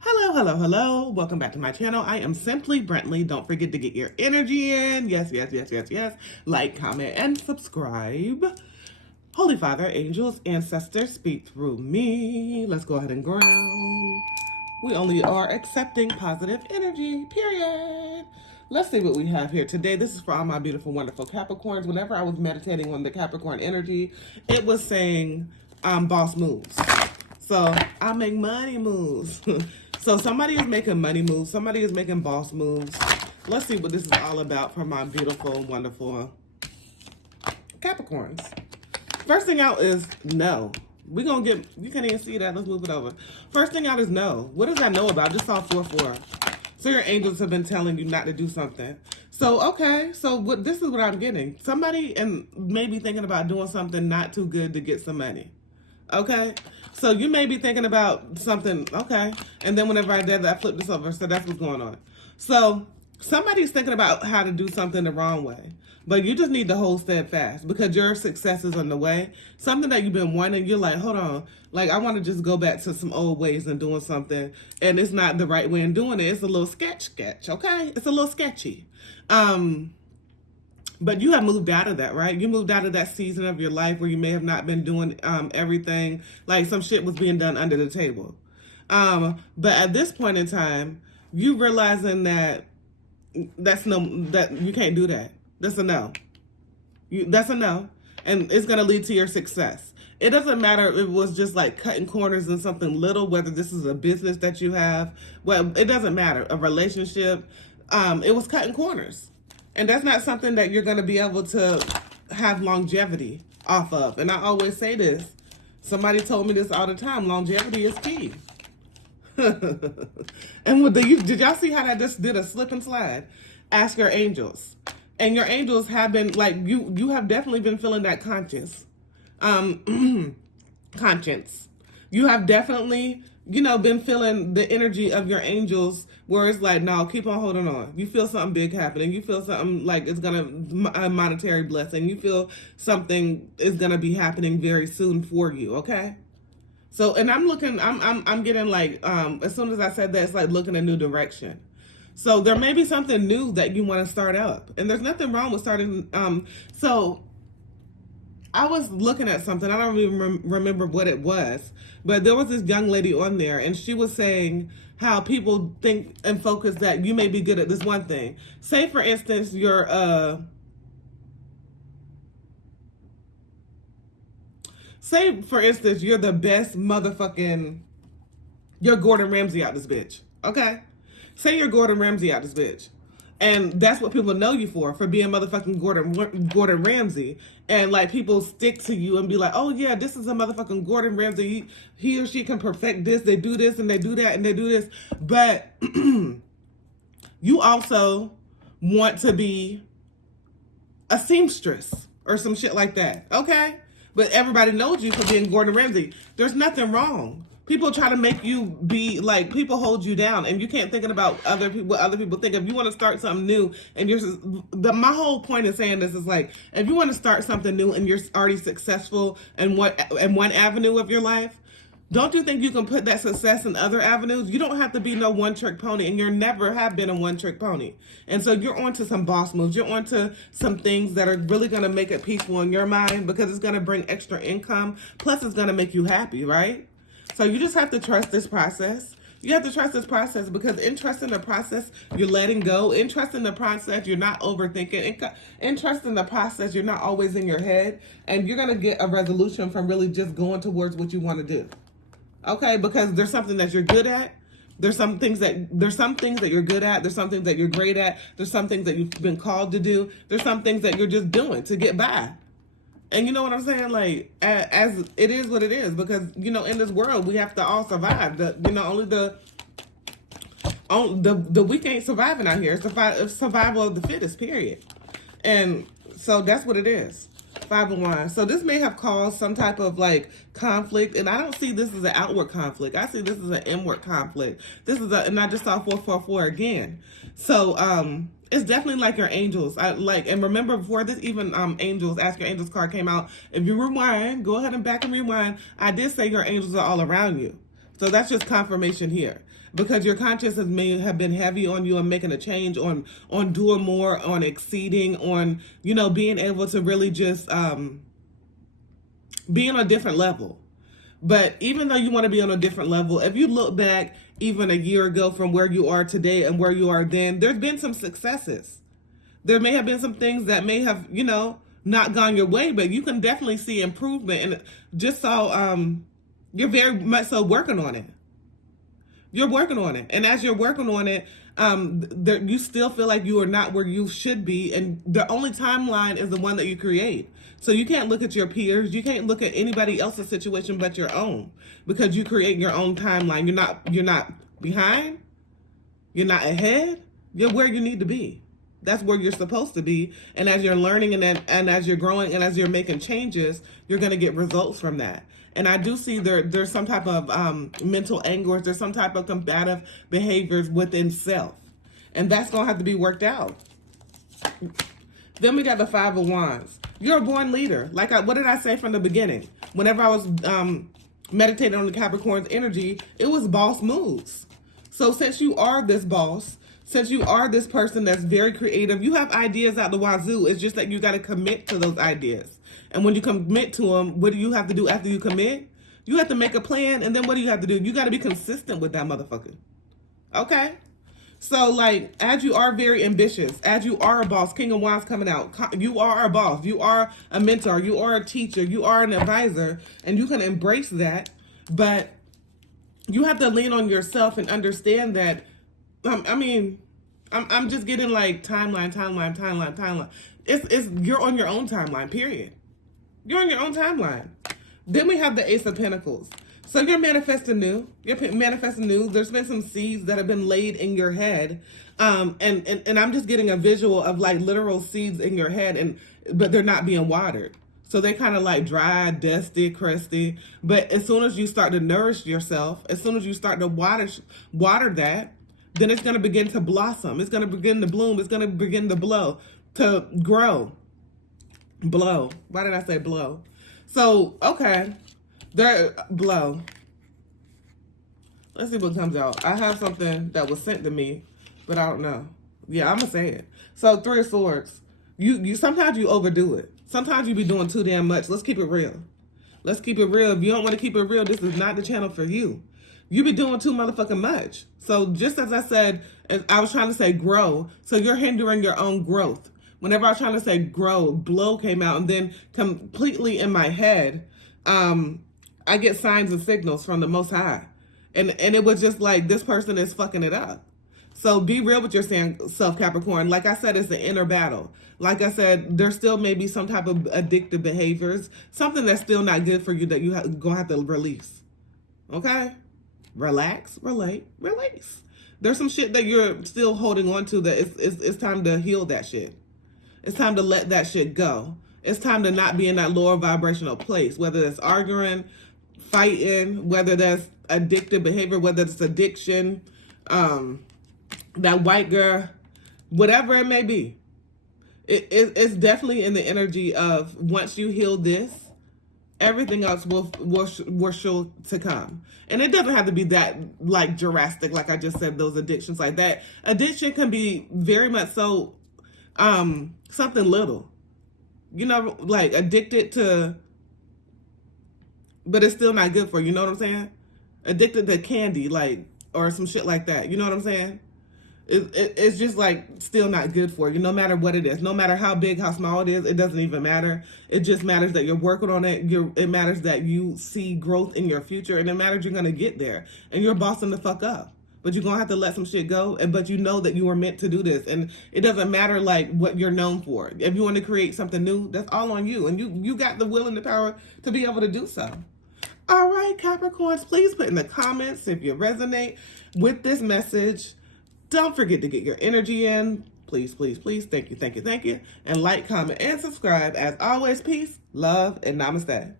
Hello, hello, hello. Welcome back to my channel. I am Simply Brentley. Don't forget to get your energy in. Yes, yes, yes, yes, yes. Like, comment, and subscribe. Holy Father, angels, ancestors, speak through me. Let's go ahead and ground. We only are accepting positive energy, period. Let's see what we have here today. This is for all my beautiful, wonderful Capricorns. Whenever I was meditating on the Capricorn energy, it was saying boss moves. So I make money moves. So somebody is making money moves. Somebody is making boss moves. Let's see what this is all about for my beautiful, wonderful Capricorns. First thing out is no. We're going to get, you can't even see that. Let's move it over. First thing out is no. What does that know about? Just saw 4-4. So your angels have been telling you not to do something. So, okay. So this is what I'm getting. Somebody may be thinking about doing something not too good to get some money. Okay, so you may be thinking about something, okay, and then whenever I did that, I flipped this over, so that's what's going on. So somebody's thinking about how to do something the wrong way, but you just need to hold steadfast because your success is on the way. Something that you've been wanting, you're like, hold on, like I want to just go back to some old ways and doing something, and it's not the right way in doing it. It's a little sketch, okay? It's a little sketchy. But you have moved out of that, right? You moved out of that season of your life where you may have not been doing everything. Like some shit was being done under the table. But at this point in time, you realizing that that you can't do that. That's a no. That's a no. And it's going to lead to your success. It doesn't matter if it was just like cutting corners in something little, whether this is a business that you have. Well, it doesn't matter. A relationship. It was cutting corners. And that's not something that you're going to be able to have longevity off of. And I always say this. Somebody told me this all the time. Longevity is key. And did y'all see how that just did a slip and slide? Ask your angels. And your angels have been, like, you have definitely been feeling that conscience. Conscience. You have definitely, been feeling the energy of your angels where it's like, no, keep on holding on. You feel something big happening. You feel something like it's a monetary blessing. You feel something is going to be happening very soon for you, okay? So, and I'm getting like, as soon as I said that, it's like looking a new direction. So there may be something new that you want to start up. And there's nothing wrong with starting, so I was looking at something. I don't even remember what it was, but there was this young lady on there, and she was saying how people think and focus that you may be good at this one thing. Say, for instance, you're the best motherfucking, you're Gordon Ramsay out this bitch, okay? Say you're Gordon Ramsay out this bitch. And that's what people know you for being motherfucking Gordon Ramsay. And like people stick to you and be like, oh yeah, this is a motherfucking Gordon Ramsay. He or she can perfect this. They do this and they do that and they do this. But you also want to be a seamstress or some shit like that. Okay? But everybody knows you for being Gordon Ramsay. There's nothing wrong. People try to make you be like, people hold you down, and you can't think about what other people think. If you want to start something new, and my whole point in saying this is like, if you want to start something new and you're already successful in one avenue of your life, don't you think you can put that success in other avenues? You don't have to be no one-trick pony, and you never have been a one-trick pony. And so you're onto some boss moves. You're onto some things that are really going to make it peaceful in your mind because it's going to bring extra income. Plus, it's going to make you happy, right? So you just have to trust this process. You have to trust this process because in trusting the process, you're letting go. In trusting the process, you're not overthinking. In trusting the process, you're not always in your head. And you're going to get a resolution from really just going towards what you want to do. Okay? Because there's something that you're good at. There's some things that you're good at. There's some things that you're great at. There's some things that you've been called to do. There's some things that you're just doing to get by. And you know what I'm saying? Like, as it is what it is, because, in this world, we have to all survive. Only the weak ain't surviving out here. It's survival of the fittest, period. And so that's what it is. 5 of Wands. So this may have caused some type of like conflict, and I don't see this as an outward conflict. I see this as an inward conflict. And I just saw 444 again. So, it's definitely like your angels. And remember before this even angels, Ask Your Angels card came out, if you rewind, go ahead and back and rewind, I did say your angels are all around you. So that's just confirmation here. Because your conscience may have been heavy on you and making a change, on doing more, on exceeding, on, you know, being able to really just be on a different level. But even though you want to be on a different level, if you look back even a year ago from where you are today and where you are then, there's been some successes. There may have been some things that may have, you know, not gone your way, but you can definitely see improvement. And just so you're very much so working on it. You're working on it. And as you're working on it, you still feel like you are not where you should be. And the only timeline is the one that you create. So you can't look at your peers. You can't look at anybody else's situation but your own, because you create your own timeline. You're not behind. You're not ahead. You're where you need to be. That's where you're supposed to be. And as you're learning and as you're growing and as you're making changes, you're going to get results from that. And I do see there's some type of mental anguish. There's some type of combative behaviors within self. And that's going to have to be worked out. Then we got the Five of Wands. You're a born leader. What did I say from the beginning? Whenever I was meditating on the Capricorn's energy, it was boss moves. So since you are this boss, since you are this person that's very creative, you have ideas out the wazoo. It's just that you got to commit to those ideas. And when you commit to them, what do you have to do after you commit? You have to make a plan, and then what do you have to do? You got to be consistent with that motherfucker. Okay? So, like, as you are very ambitious, as you are a boss, King of Wands coming out, you are a boss, you are a mentor, you are a teacher, you are an advisor, and you can embrace that, but you have to lean on yourself and understand that, I'm just getting like timeline. It's you're on your own timeline, period. You're on your own timeline. Then we have the Ace of Pentacles. So you're manifesting new. There's been some seeds that have been laid in your head. And I'm just getting a visual of like literal seeds in your head, but they're not being watered. So they kind of like dry, dusty, crusty. But as soon as you start to nourish yourself, as soon as you start to water that, then it's going to begin to blossom. It's going to begin to bloom. It's going to begin to grow. Blow. Why did I say blow? So, okay. Blow. Let's see what comes out. I have something that was sent to me, but I don't know. Yeah, I'm going to say it. So, Three of Swords. You sometimes you overdo it. Sometimes you be doing too damn much. Let's keep it real. Let's keep it real. If you don't want to keep it real, this is not the channel for you. You be doing too motherfucking much. So just as I said, I was trying to say grow. So you're hindering your own growth. Whenever I was trying to say grow, blow came out, and then completely in my head, I get signs and signals from the Most High. And it was just like, this person is fucking it up. So be real with yourself, Capricorn. Like I said, it's the inner battle. Like I said, there still may be some type of addictive behaviors, something that's still not good for you that you're going to have to release. Okay? Relax, relate, release. There's some shit that you're still holding on to that it's time to heal that shit. It's time to let that shit go. It's time to not be in that lower vibrational place, whether it's arguing, fighting, whether that's addictive behavior, whether it's addiction, that white girl, whatever it may be. It's definitely in the energy of once you heal this, everything else will show to come. And it doesn't have to be that like drastic, like I just said, those addictions like that. Addiction can be very much so something little. You know, like addicted to, but it's still not good for you. You know what I'm saying? Addicted to candy, like, or some shit like that. You know what I'm saying? It's just like still not good for you, no matter what it is. No matter how big, how small it is, it doesn't even matter. It just matters that you're working on it. It matters that you see growth in your future, and it matters you're going to get there. And you're bossing the fuck up. But you're going to have to let some shit go, but you know that you were meant to do this. And it doesn't matter like what you're known for. If you want to create something new, that's all on you. And you got the will and the power to be able to do so. All right, Capricorns, please put in the comments if you resonate with this message. Don't forget to get your energy in. Please, please, please. Thank you, thank you, thank you. And like, comment, and subscribe. As always, peace, love, and namaste.